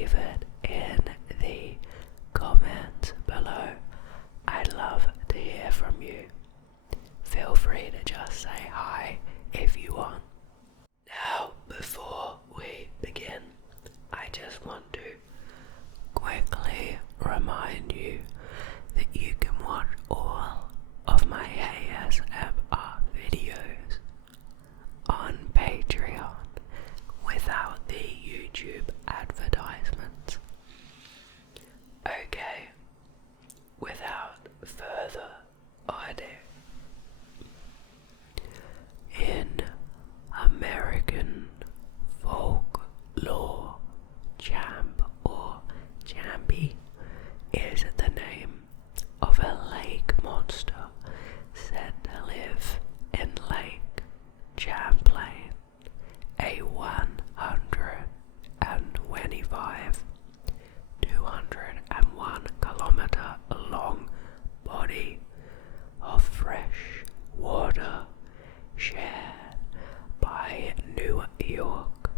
leave it in the comments below. I'd love to hear from you. Feel free to just say hi if you want. Now, before we begin, I just want to quickly remind you that you can watch all of my ASMR videos on Patreon without the YouTube advertisements. Okay, without further ado, in American folklore, Champ or Champy is the name of a lake monster said to live in Lake Champlain, a 201 kilometer long body of fresh water shared by New York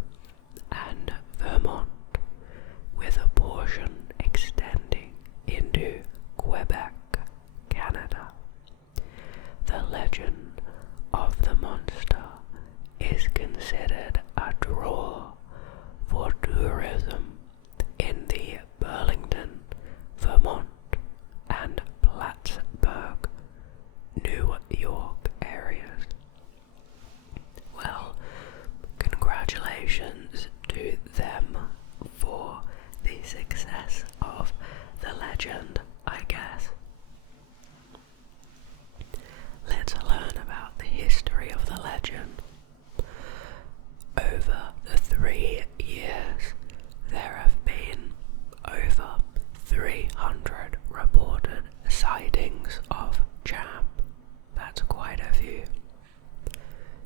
and Vermont, with a portion extending into Quebec, Canada. The legend of the monster is considered a draw for tourism in the Burlington, Vermont and Plattsburgh, New York areas. Well, congratulations to them for the success of the legend, I guess. Let's learn about the history of the legend. Over the 3 years, there have been over 300 reported sightings of Champ. That's quite a few.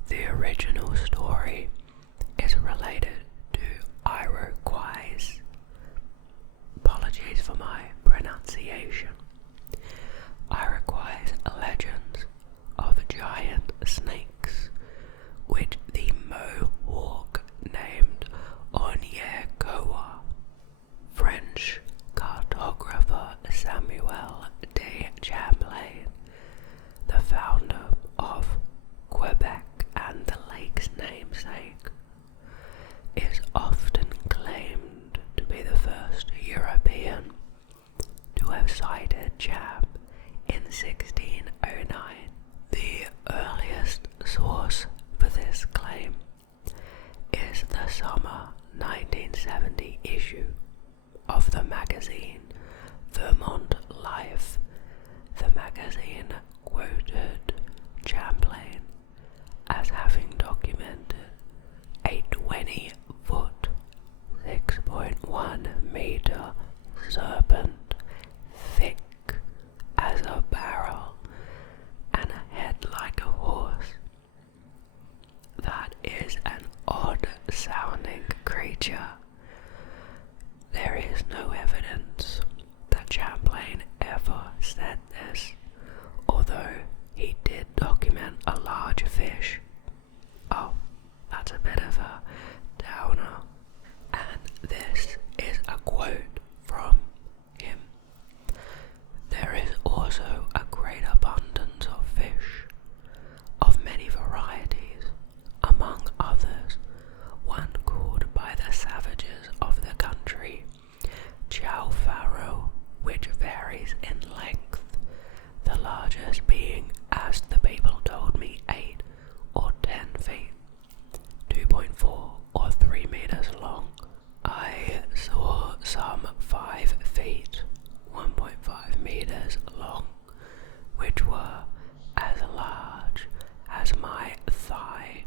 The original story is related to Iroquois. Apologies for my pronunciation. Iroquois legends of giant snakes, which the Mohawk named Onyekoa. French cartographer Samuel de Champlain, the founder of Quebec and the lake's namesake, is often claimed to be the first European to have sighted Champ in 1609. The earliest source for this claim is the summer 1970 issue of the magazine Vermont Life. The magazine quoted Champlain as having documented a 20-foot, 6.1 meter serpent thick as a barrel and a head like a horse. That is an odd sounding creature. There is no evidence that Champlain ever said this, although he did document a large fish. Oh, that's a bit of a downer. And this is a quote from him. There is also a great abundance of fish, of many varieties, among others, one called by the savages of the country chow farrow, which varies in length, the largest being, as the people told me, 8 or 10 feet, 2.4 or 3 meters long. I saw some 5 feet, 1.5 meters long, which were as large as my thigh.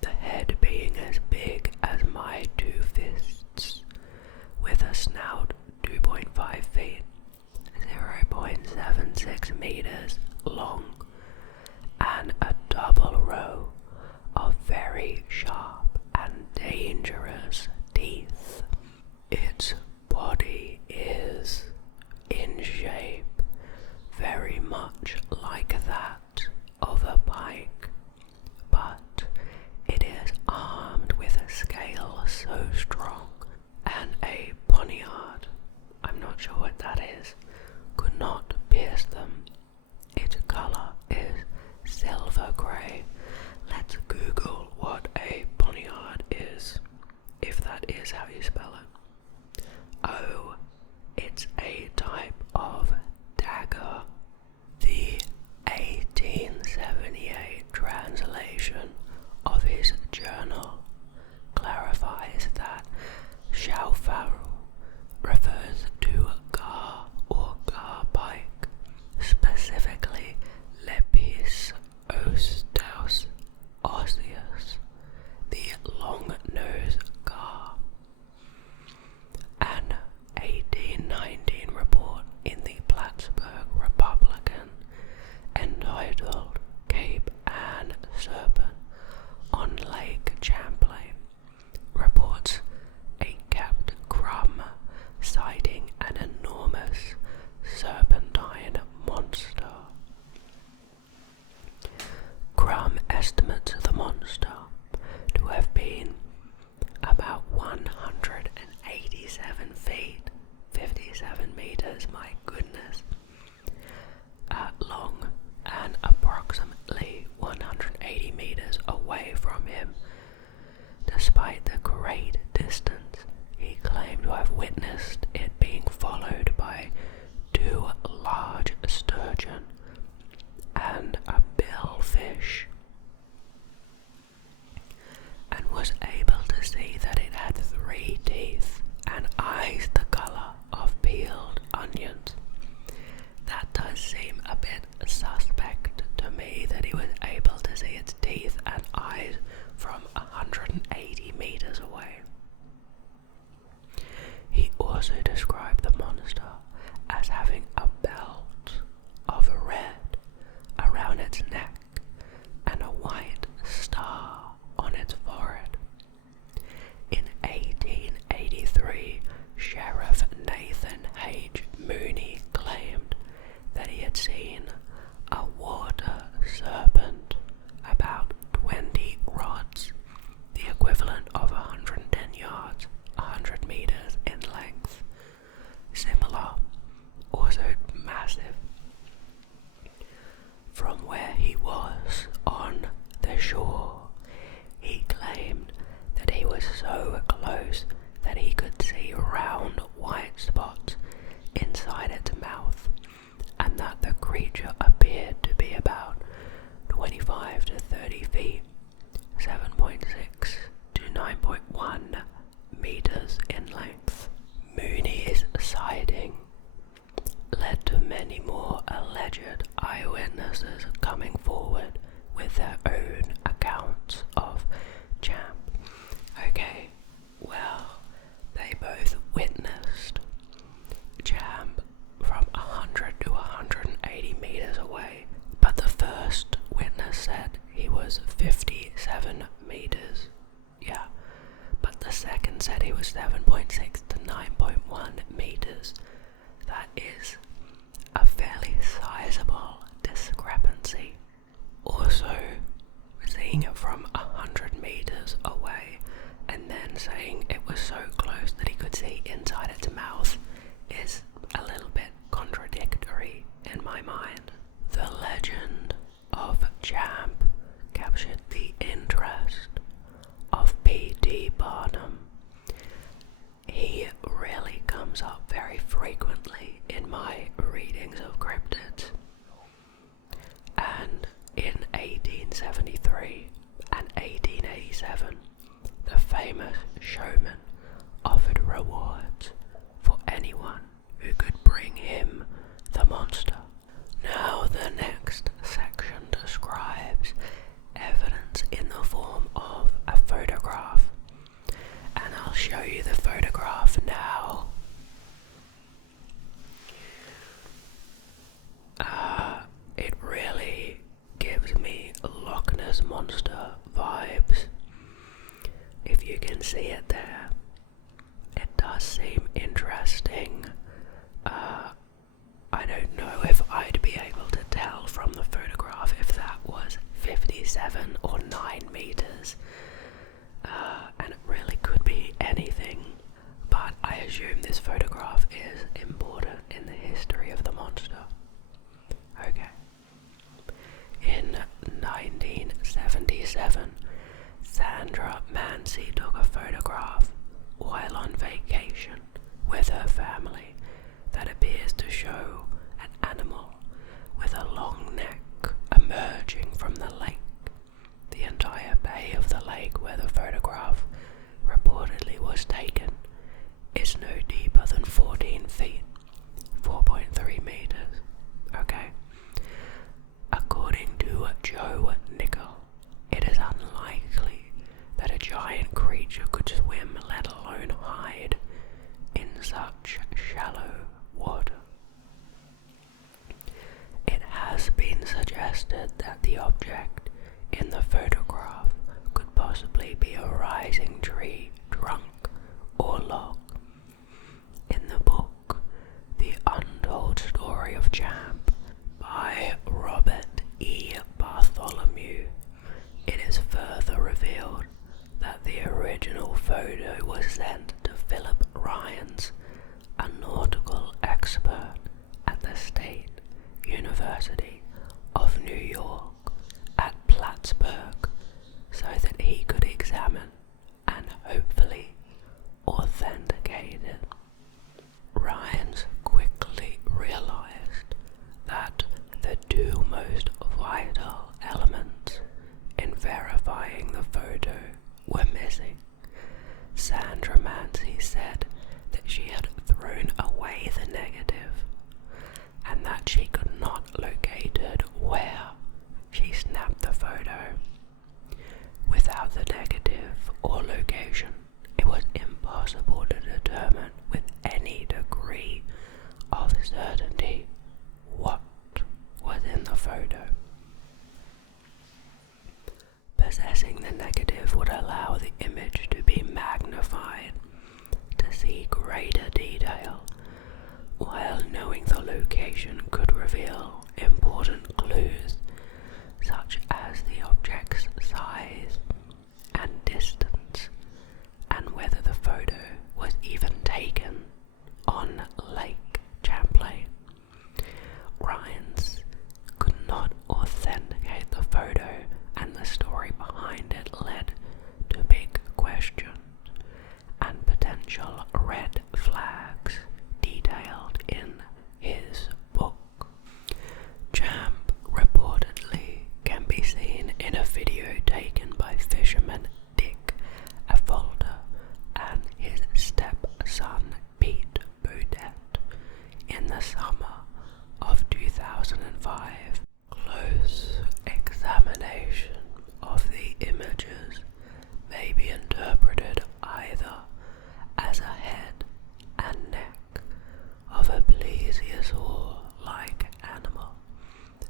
The head being as big as my 2 fists, with a snout 2.5 feet, 0.8 is how you spell it. Oh, it's a type of dagger. The 1878 translation of his journal clarifies that Shalfaru refers to gar or gar pike, specifically Lepis ostaus osseus, the long-nosed gar. An 1819 report in the Plattsburgh Republican entitled Cape Ann Serpent on Lake Champlain reports a Capt. Crumb sighting an enormous serpentine monster. Crumb estimates the monster to have been about 187 feet, 57 meters, my goodness, long, and approximately 180 meters away from him. Despite the great distance, he claimed to have witnessed it being followed by 2 large sturgeon and a billfish, and was able to see that it had 3 teeth and eyes the color of peeled onions. That does seem a bit suspect to me, that he was able to see its teeth and eyes from 180 meters away. He also described the monster as having a belt of red around its neck and a white star on its forehead. In 1883, Sheriff Nathan H. Mooney claimed that he had seen a water serpent about 20 rods, the equivalent of 110 yards, 100 meters in length. Similar, also massive. From where he was on the shore, he claimed that he was so close that he could see round white spots inside its mouth, and that the creature appeared to be about 25 to 30 feet, 7.6 to 9.1 meters in length. Mooney's sighting led to many more alleged eyewitnesses coming forward with their own accounts of Champ. Okay, well, they both witnessed Champ from 100 to 180 meters away, but the first witness said he was 57 meters. Yeah, but the second said he was 7.6 to 9.1 meters. That is a fairly sizable discrepancy. Also, seeing it from 100 meters away and then saying it was so close that he could see inside its mouth is a little bit contradictory in my mind. The legend of Champ captured the interest of P.T. Barnum. He really comes up very frequently in my readings of cryptids. And in 1873 and 1887, the famous showman offered rewards for anyone who could bring him the monster. Now the next section describes evidence in the form of a photograph, and I'll show you the photograph now. It really gives me Loch Ness Monster vibes. If you can see it there, it does seem interesting. I don't know if I'd be able to tell from the photograph if that was 57 or 9 meters, and it really could be anything, but I assume this photograph is important in the history of the monster. Okay. In 1977, Sandra Mancy took a photograph while photo was sent to Philip Ryans, a nautical expert at the State University of New York at Plattsburgh, so that he could examine and hopefully authenticate it. Ryans quickly realized that the two most vital elements in verifying the photo were missing. Sandra Mancy said that she had thrown away the negative and that she could not locate it where she snapped the photo. Without the negative or location, it was impossible to determine with any degree of certainty what was in the photo. Possessing the negative would allow the image to be magnified to see greater detail, while knowing the location could reveal important clues such as the object's size and distance, and whether the photo was even taken on Lake Champlain. Ryans could not authenticate the photo, and the story behind it led to big questions and potential red flags detailed in his book. Champ reportedly can be seen in a video taken by fisherman Dick Afolder and his stepson Pete Baudet in the summer of 2005. Close examination of the images may be interpreted either as a head and neck of a plesiosaur-like animal,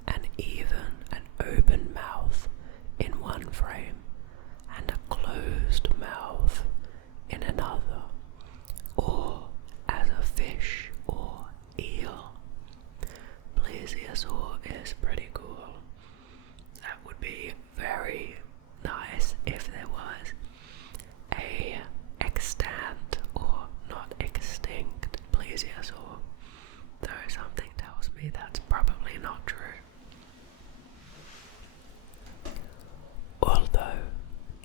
and even an open mouth in one frame and a closed mouth in another, or as a fish or eel. Plesiosaur is pretty cool. That would be very nice if there was a extant or not extinct plesiosaur, though something tells me that's probably not true. Although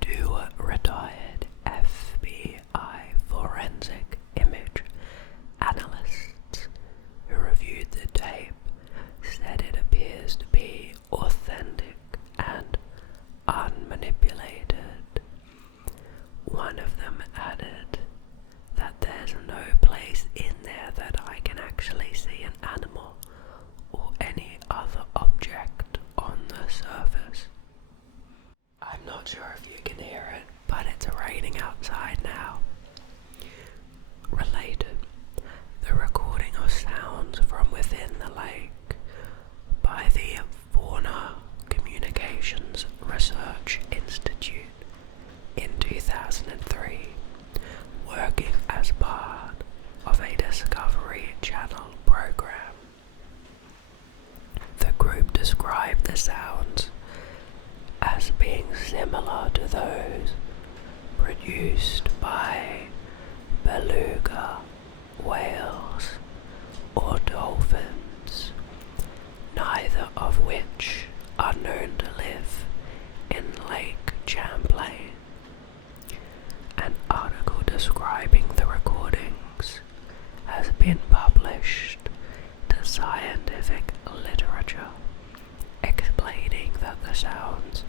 two retired FBI forensic image analysts who reviewed the tape said it appears to be authentic and unmanipulated, one of them added that there's no place in there that I can actually see an animal or any other object on the surface. I'm not sure if you can hear it, but it's raining outside now. Related, the recording of sounds from within the lake by the Fauna Communications Research Institute in 2003, working as part of a Discovery Channel program. The group described the sounds as being similar to those produced by beluga whales or dolphins, neither of which are known to live in Lake Champlain. An article describing the recordings has been published to scientific literature, explaining that the sounds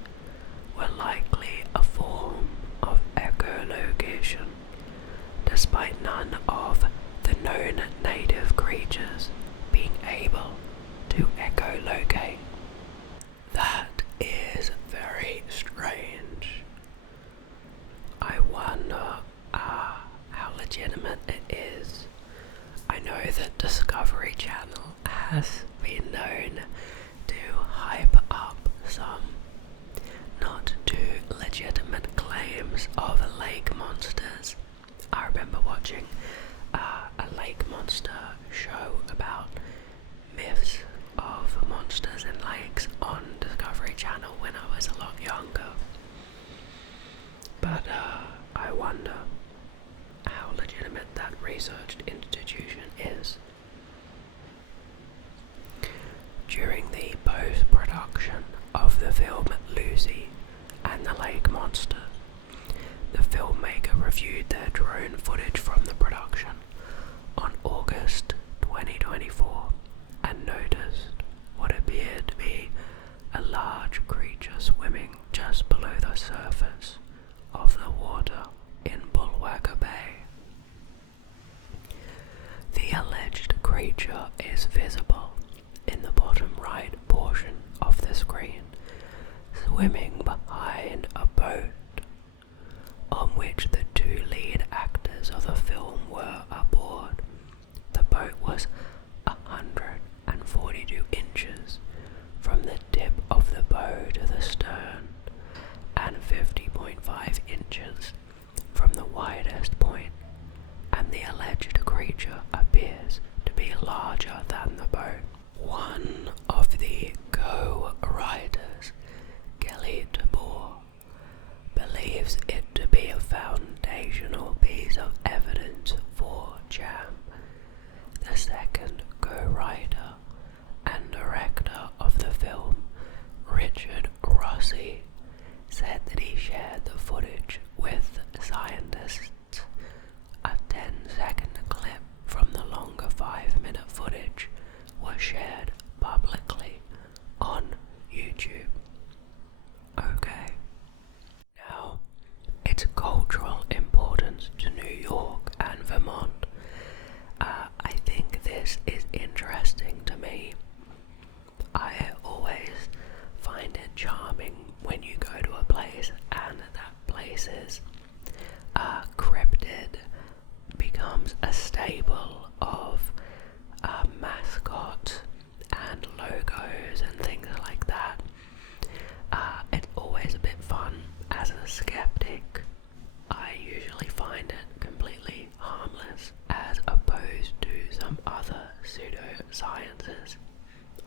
were likely a form of echolocation, despite none of the known native creatures being able to echolocate. That is very strange. I wonder how legitimate it is. I know that Discovery Channel has been known to hype up some not too legitimate claims of lake monsters. I remember watching a lake monster show about myths of monsters in lakes on Discovery Channel when I was a lot younger. But I wonder researched institution is. During the post-production of the film Lucy and the Lake Monster, the filmmaker reviewed their drone footage from the production on August 2024 and noticed what appeared to be a large creature swimming just below the surface of the water in Bulwaga Bay. The alleged creature is visible in the bottom right portion of the screen, swimming behind a boat on which the two lead actors of the film were aboard. The boat was 142 inches from the tip of the bow to the stern and 50.5 inches from the widest point, and the alleged creature appears to be larger than the boat. One of the co-writers, Kelly DeBoer, believes it to be a foundational piece of evidence for Champ. The second co-writer and director of the film, Richard Rossi, said that he shared the footage with scientists. A 10-second clip from the longer 5-minute footage was shared publicly on YouTube. Okay. Now, its cultural importance to New York and Vermont. I think this is interesting to me. I always find it charming when you go to a place and that place's cryptid becomes a staple of mascots and logos and things like that. It's always a bit fun. As a skeptic, I usually find it completely harmless as opposed to some other pseudosciences.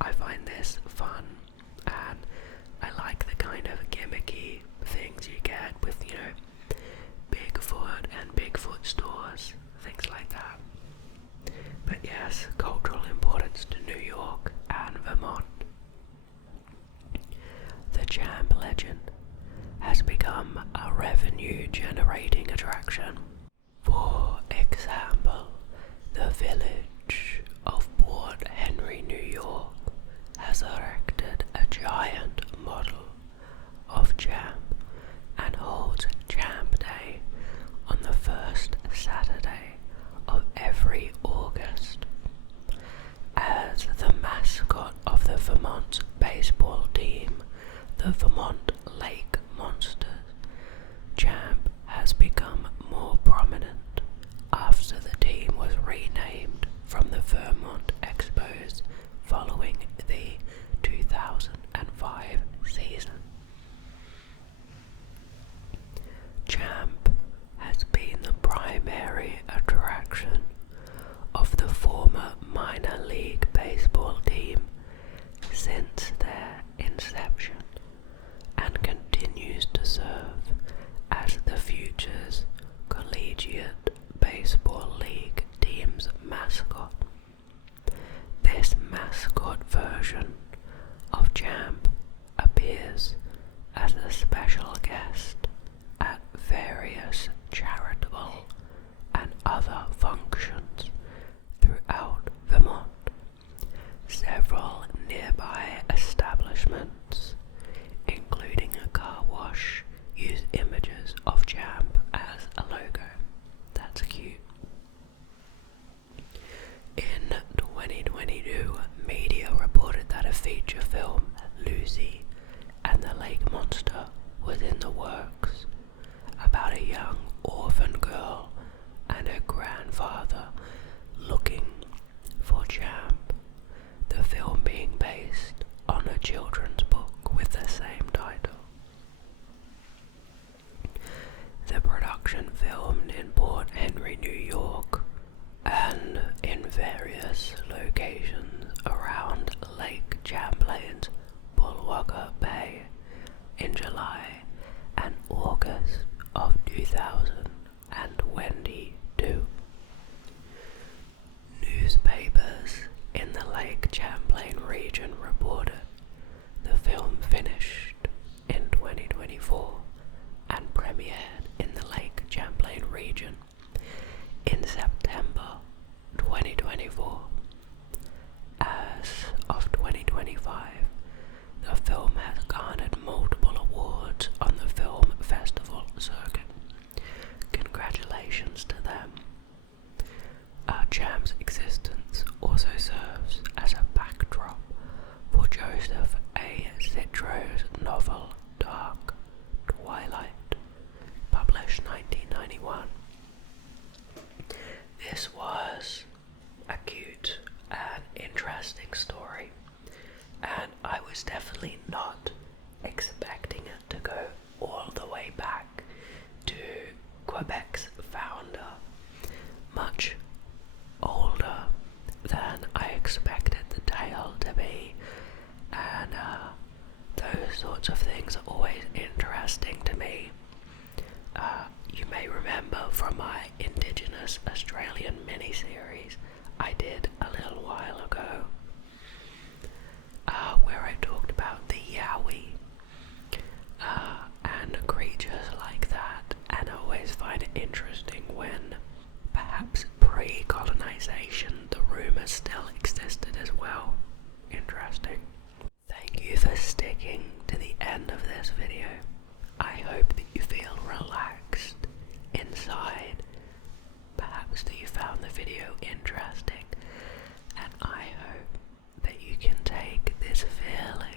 I find this fun, and I like the kind of gimmicky things you get with, Bigfoot and Bigfoot stores, things like that. But yes, cultural importance to New York and Vermont. The Champ legend has become a revenue-generating attraction. For example, the village of Port Henry, New York, has erected a giant model of Champ and holds Champ Day on the first Saturday of every August. As the mascot of the Vermont baseball team, the Vermont Lake Monsters, Champ has become more prominent after the team was renamed from the Vermont Expos following the 2005 season. Champ has been the primary attraction of the former minor league baseball team since their inception and continues to serve as the Futures Collegiate Baseball League team's mascot. This mascot version of Champ appears as a special guest at various charitable and other functions throughout Vermont. Several nearby establishments, including a car wash, use images of Champ as a logo. That's cute. In 2022, media reported that a feature film, Lucy and the Lake Monster, was in the works, about a young orphan girl and her grandfather program's existence also serves as a backdrop for Joseph A. Citro's novel Dark Twilight, published 1991. This was a cute and interesting story, and I was definitely not expecting it to go all the way back to Quebec's founder, much older than I expected the tale to be, and those sorts of things are always interesting to me. You may remember from my Indigenous Australian mini-series I did a little while ago, where I talked about the Yowie and creatures like that, and I always find it interesting when perhaps pre-colonization the rumours still existed as well. Interesting. Thank you for sticking to the end of this video. I hope that you feel relaxed inside. Perhaps that you found the video interesting, and I hope that you can take this feeling